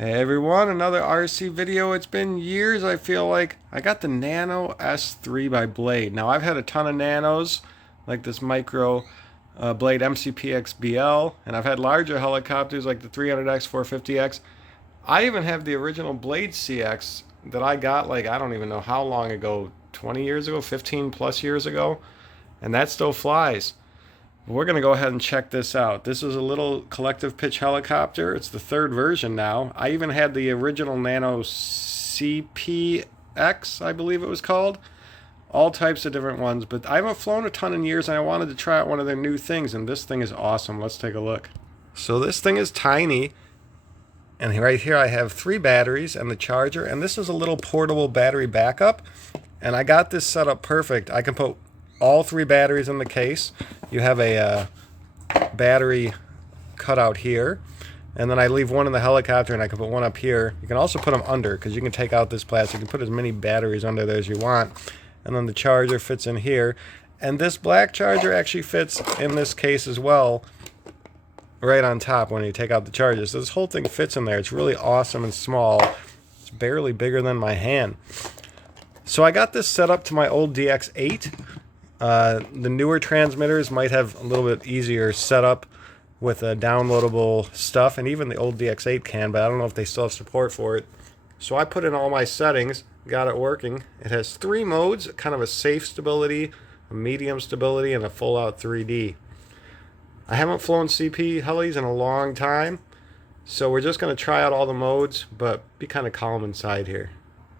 Hey everyone, another RC video. It's been years, I feel like. I got the Nano S3 by Blade. Now I've had a ton of Nanos, like this micro Blade MCPX-BL, and I've had larger helicopters like the 300X, 450X. I even have the original Blade CX that I got like I don't even know how long ago, 20 years ago, 15 plus years ago, and that still flies. We're going to go ahead and check this out. This is a little collective pitch helicopter. It's the third version now. I even had the original Nano CPX, I believe it was called. All types of different ones, but I haven't flown a ton in years and I wanted to try out one of their new things, and this thing is awesome. Let's take a look. So this thing is tiny, and right here I have 3 batteries and the charger, and this is a little portable battery backup, and I got this set up perfect. I can put all 3 batteries in the case. You have a battery cutout here, and then I leave one in the helicopter and I can put one up here. You can also put them under because you can take out this plastic. You can put as many batteries under there as you want, and then the charger fits in here, and this black charger actually fits in this case as well, right on top when you take out the charger. So this whole thing fits in there. It's really awesome and small. It's barely bigger than my hand. So I got this set up to my old DX8. The newer transmitters might have a little bit easier setup with downloadable stuff, and even the old DX8 can, but I don't know if they still have support for it. So I put in all my settings, got it working. It has 3 modes, kind of a safe stability, a medium stability, and a full-out 3D. I haven't flown CP helis in a long time, so we're just going to try out all the modes, but be kind of calm inside here.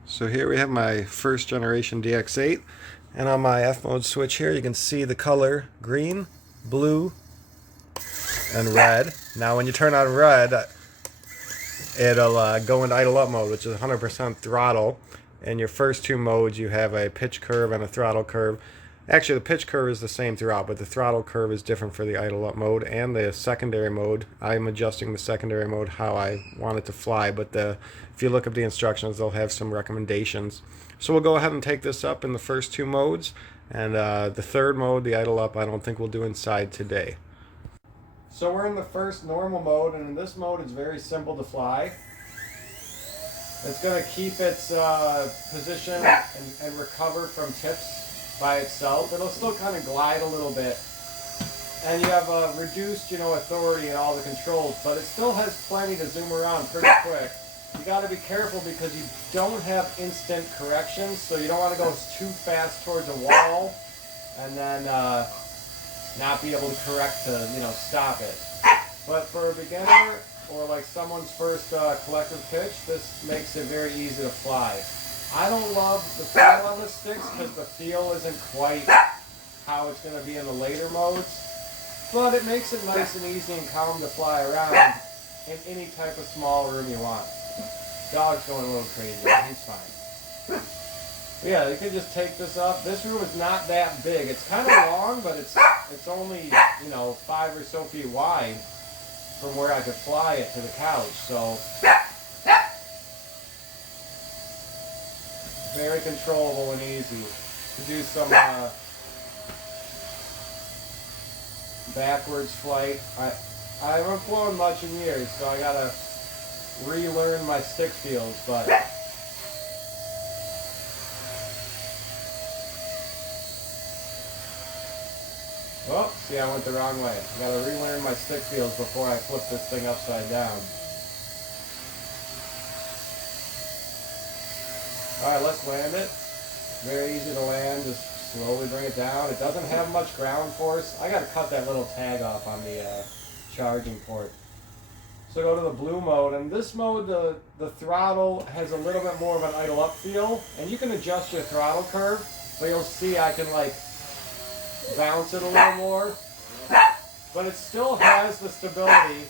So here we have my first generation DX8. And on my F mode switch here, you can see the color green, blue, and red. Now when you turn on red, it'll go into idle up mode, which is 100% throttle. In your first 2 modes, you have a pitch curve and a throttle curve. Actually, the pitch curve is the same throughout, but the throttle curve is different for the idle up mode and the secondary mode. I'm adjusting the secondary mode how I want it to fly, but if you look up the instructions, they'll have some recommendations. So we'll go ahead and take this up in the first 2 modes, and the third mode, the idle up, I don't think we'll do inside today. So we're in the first normal mode, and in this mode it's very simple to fly. It's going to keep its position and recover from tips by itself. It'll still kind of glide a little bit, and you have reduced, authority in all the controls, but it still has plenty to zoom around pretty quick. You got to be careful because you don't have instant corrections, so you don't want to go too fast towards a wall and then not be able to correct to stop it. But for a beginner or like someone's first collective pitch, this makes it very easy to fly. I don't love the feel on the sticks because the feel isn't quite how it's going to be in the later modes, but it makes it nice and easy and calm to fly around in any type of small room you want. Dog's going a little crazy, but he's fine. But yeah, you can just take this up. This room is not that big. It's kind of long, but it's only 5 or so feet wide from where I could fly it to the couch. So very controllable and easy to do some backwards flight. I haven't flown much in years, so I gotta relearn my stick feels, but oh, see, I went the wrong way. I gotta relearn my stick feels before I flip this thing upside down. Alright, let's land it. Very easy to land, just slowly bring it down. It doesn't have much ground force. I gotta cut that little tag off on the charging port. So go to the blue mode, and this mode, the throttle has a little bit more of an idle up feel, and you can adjust your throttle curve, so you'll see I can bounce it a little more, but it still has the stability.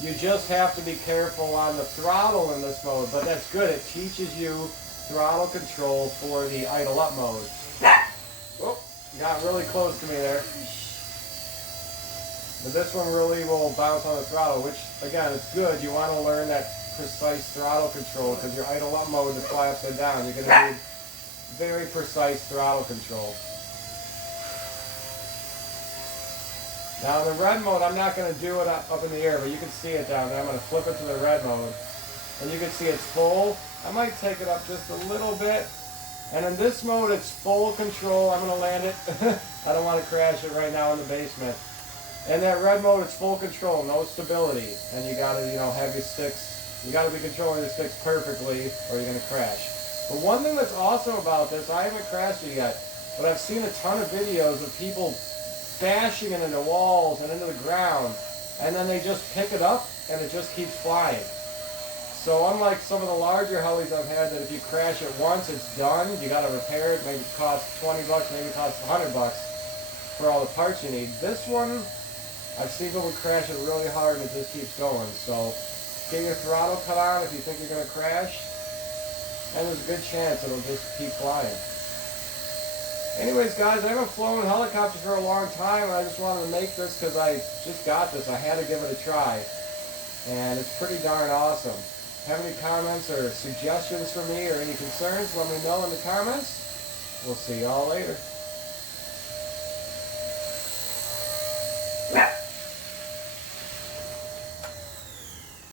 You just have to be careful on the throttle in this mode, but that's good. It teaches you throttle control for the idle up mode. Oh, got really close to me there. But this one really will bounce on the throttle, which, again, it's good. You want to learn that precise throttle control because your idle up mode to fly upside down, you're going to need very precise throttle control. Now in the red mode, I'm not going to do it up in the air, but you can see it down there. I'm going to flip it to the red mode, and you can see it's full. I might take it up just a little bit. And in this mode, it's full control. I'm going to land it. I don't want to crash it right now in the basement. In that red mode, it's full control, no stability. And you got to, have your sticks. You got to be controlling your sticks perfectly, or you're going to crash. But one thing that's awesome about this, I haven't crashed it yet, but I've seen a ton of videos of people bashing it into walls and into the ground, and then they just pick it up and it just keeps flying. So unlike some of the larger helis I've had that if you crash it once, it's done. You got to repair it. Maybe it costs 20 bucks, maybe it costs 100 bucks for all the parts you need. This one, I've seen people crash it really hard and it just keeps going. So get your throttle cut on if you think you're going to crash, and there's a good chance it'll just keep flying. Anyways, guys, I haven't flown helicopters for a long time, and I just wanted to make this because I just got this. I had to give it a try, and it's pretty darn awesome. Have any comments or suggestions for me or any concerns, let me know in the comments. We'll see y'all later.